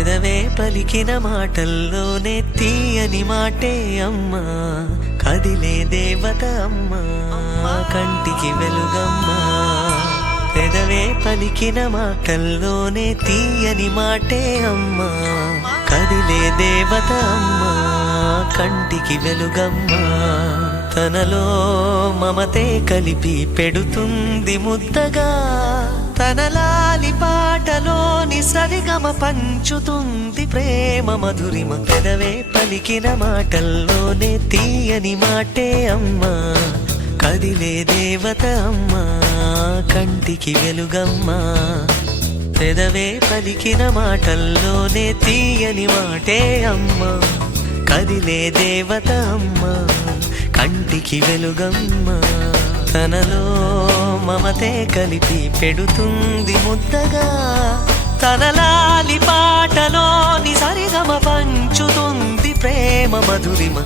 పెదవే పలికిన మాటల్లోనే తీయని మాటే అమ్మా, కదిలే దేవత అమ్మా, కంటికి వెలుగమ్మా. పెదవే పలికిన మాటల్లోనే తీయని మాటే అమ్మా, కదిలే దేవత అమ్మా, కంటికి వెలుగమ్మా. తనలో మమతే కలిపి పెడుతుంది ముద్దగా, తన లాలి పాటలోని సరిగమ పంచుతుంది ప్రేమ మధురిమ. పెదవే పలికిన మాటల్లోనే తీయని మాటే అమ్మా, కదిలే దేవత అమ్మా, కంటికి వెలుగమ్మా. పెదవే పలికిన మాటల్లోనే తీయని మాటే అమ్మా, కదిలే దేవత అమ్మా, కంటికి వెలుగమ్మా. తనలో మమతే కలిపి పెడుతుంది ముద్దగా, తన లాలి పాటలోని సరిగమ పంచుతుంది ప్రేమ మధురిమ.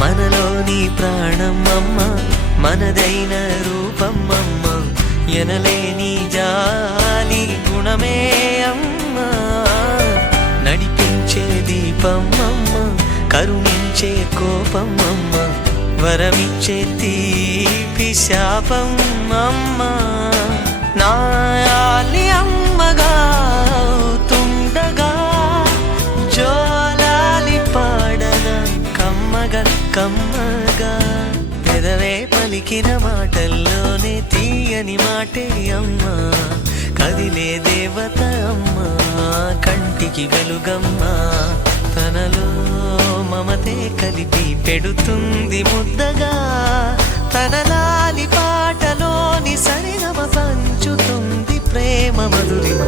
మనలోని ప్రాణం అమ్మ, మనదైన రూపం అమ్మ, ఎనలేని జాలి గుణమే అమ్మ. నడిపించే దీపం అమ్మ, కరుణించే కోపం అమ్మ, వరమిచ్చే తీపి శాపం అమ్మ. నాయాలి అమ్మగా అవుతుండగా, జోలాలి పాడన కమ్మగా కమ్మగా. పెదవే పలికిన మాటల్లోనే తీయని మాటే అమ్మా, కదిలే దేవత అమ్మా, కంటికి వెలుగమ్మా. తనలో మమతే కలిపి పెడుతుంది ముద్దగా, తన లాలి పాటలోని సరిగమ పంచుతుంది ప్రేమ మధురిమ.